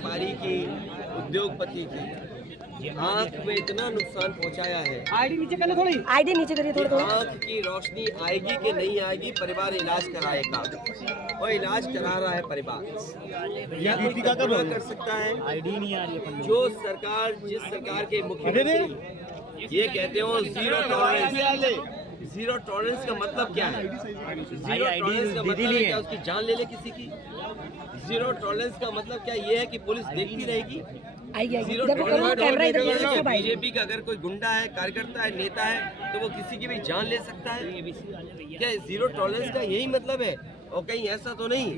व्यापारी की, उद्योगपति की आंख में इतना नुकसान पहुंचाया है। आईडी नीचे करिए थोड़ा। आंख की रोशनी आएगी कि नहीं आएगी, परिवार इलाज कराएगा और इलाज करा रहा है परिवार। यह कोई कल्पना कर सकता है? आईडी नहीं आ रही है। जो सरकार, जिस सरकार के मुख्यमंत्री ये कहते हो जीरो टॉलरेंस। जीरो टॉलरेंस का मतलब क्या है? जीरो टॉलरेंस का मतलब है क्या उसकी जान ले ले किसी की? जीरो टॉलरेंस का मतलब क्या ये है कि पुलिस देखती रहेगी? जीरो टॉलरेंस बीजेपी का अगर कोई गुंडा है, कार्यकर्ता है, नेता है, तो वो किसी की भी जान ले सकता है? क्या जीरो टॉलरेंस का यही मतलब है? और कहीं ऐसा तो नहीं,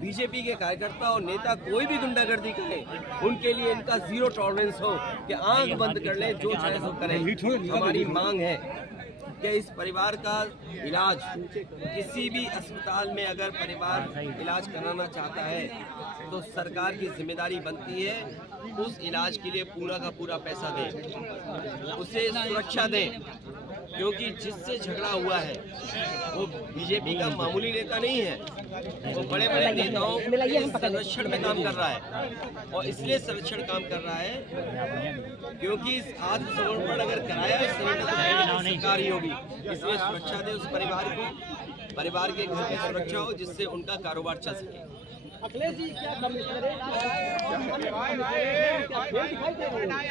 बीजेपी के कार्यकर्ता और नेता कोई भी गुंडागर्दी करे, उनके लिए इनका जीरो टॉलरेंस हो कि आंख बंद कर ले, जो चाहे सो करें। हमारी मांग है कि इस परिवार का इलाज किसी भी अस्पताल में अगर परिवार इलाज कराना चाहता है तो सरकार की जिम्मेदारी बनती है उस इलाज के लिए पूरा का पूरा पैसा दें, उसे सुरक्षा दें, क्योंकि जिससे झगड़ा हुआ है वो बीजेपी का मामूली नेता नहीं है, वो बड़े बड़े नेताओं के संरक्षण में काम कर रहा है। और इसलिए संरक्षण काम कर रहा है क्योंकि इस आत्मसमर्पण अगर कराया तो सरकार ही होगी। इसलिए सुरक्षा दे उस परिवार को, परिवार के घर की सुरक्षा हो जिससे उनका कारोबार चल सके। अखिलेश जी क्या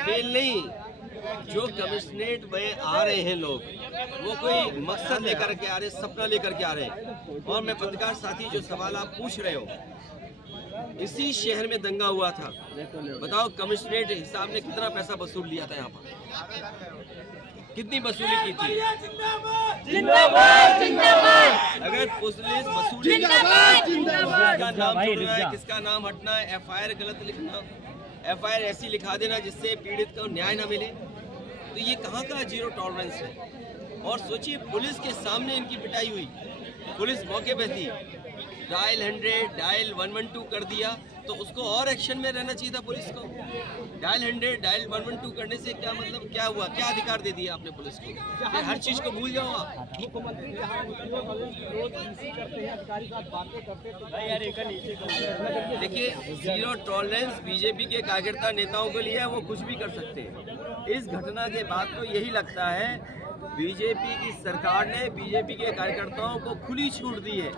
फेल नहीं, जो कमिश्नरेट में आ रहे हैं लोग वो कोई मकसद लेकर के आ रहे, सपना लेकर के आ रहे हैं। और मैं पत्रकार साथी जो सवाल आप पूछ रहे हो, इसी शहर में दंगा हुआ था, बताओ कमिश्नरेट हिसाब ने कितना पैसा वसूल लिया था? यहाँ पर कितनी वसूली की थी? अगर पुलिस वसूली किसका नाम जोड़ना है, किसका नाम हटना है, FIR गलत लिखना, FIR ऐसी लिखा देना जिससे पीड़ित को न्याय न मिले, तो ये कहाँ का जीरो टॉलरेंस है? और सोचिए पुलिस के सामने इनकी पिटाई हुई, पुलिस मौके पे थी, डायल 100 डायल 112 कर दिया, तो उसको और एक्शन में रहना चाहिए था पुलिस को। डायल 100 डायल 112 करने से क्या मतलब, क्या हुआ, क्या अधिकार दे दिया आपने पुलिस को? कि हर चीज को भूल जाओ आप। मुख्यमंत्री करते हैं, अधिकारी साथ बातें करते हैं। देखिए, जीरो टॉलरेंस बीजेपी के कार्यकर्ता नेताओं के लिए है, वो कुछ भी कर सकते हैं। इस घटना के बाद तो यही लगता है बीजेपी की सरकार ने बीजेपी के कार्यकर्ताओं को खुली छूट दी है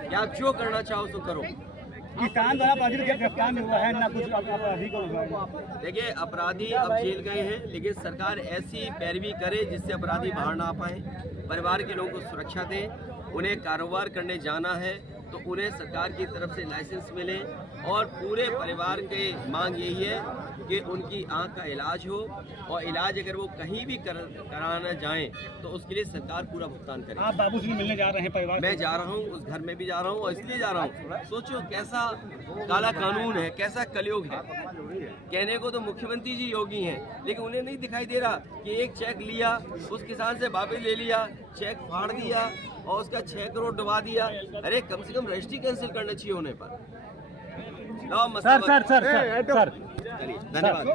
कि आप जो करना चाहो तो करो। किसान द्वारा अपराधी गिरफ्तार में हुआ है ना, कुछ अपराधी को हुआ है। देखिए, अपराधी अब जेल गए हैं, लेकिन सरकार ऐसी पैरवी करे जिससे अपराधी बाहर ना आ पाए, परिवार के लोगों को सुरक्षा दें। उन्हें कारोबार करने जाना है तो उन्हें सरकार की तरफ से लाइसेंस मिले, और पूरे परिवार के मांग यही है कि उनकी आंख का इलाज हो, और इलाज अगर वो कहीं भी कराना जाएं तो उसके लिए सरकार पूरा भुगतान करे। आप बाबू से मिलने जा रहे हैं परिवार? मैं जा रहा हूँ, उस घर में भी जा रहा हूँ, और इसलिए जा रहा हूँ, सोचो कैसा काला कानून है, कैसा कलयुग है। कहने को तो मुख्यमंत्री जी योगी हैं, लेकिन उन्हें नहीं दिखाई दे रहा कि एक चेक लिया, उस किसान से वापस ले लिया, चेक फाड़ दिया और उसका 6 करोड़ डुबा दिया। अरे कम से कम रजिस्ट्री कैंसिल करना चाहिए होने पर। सर चलिए, धन्यवाद।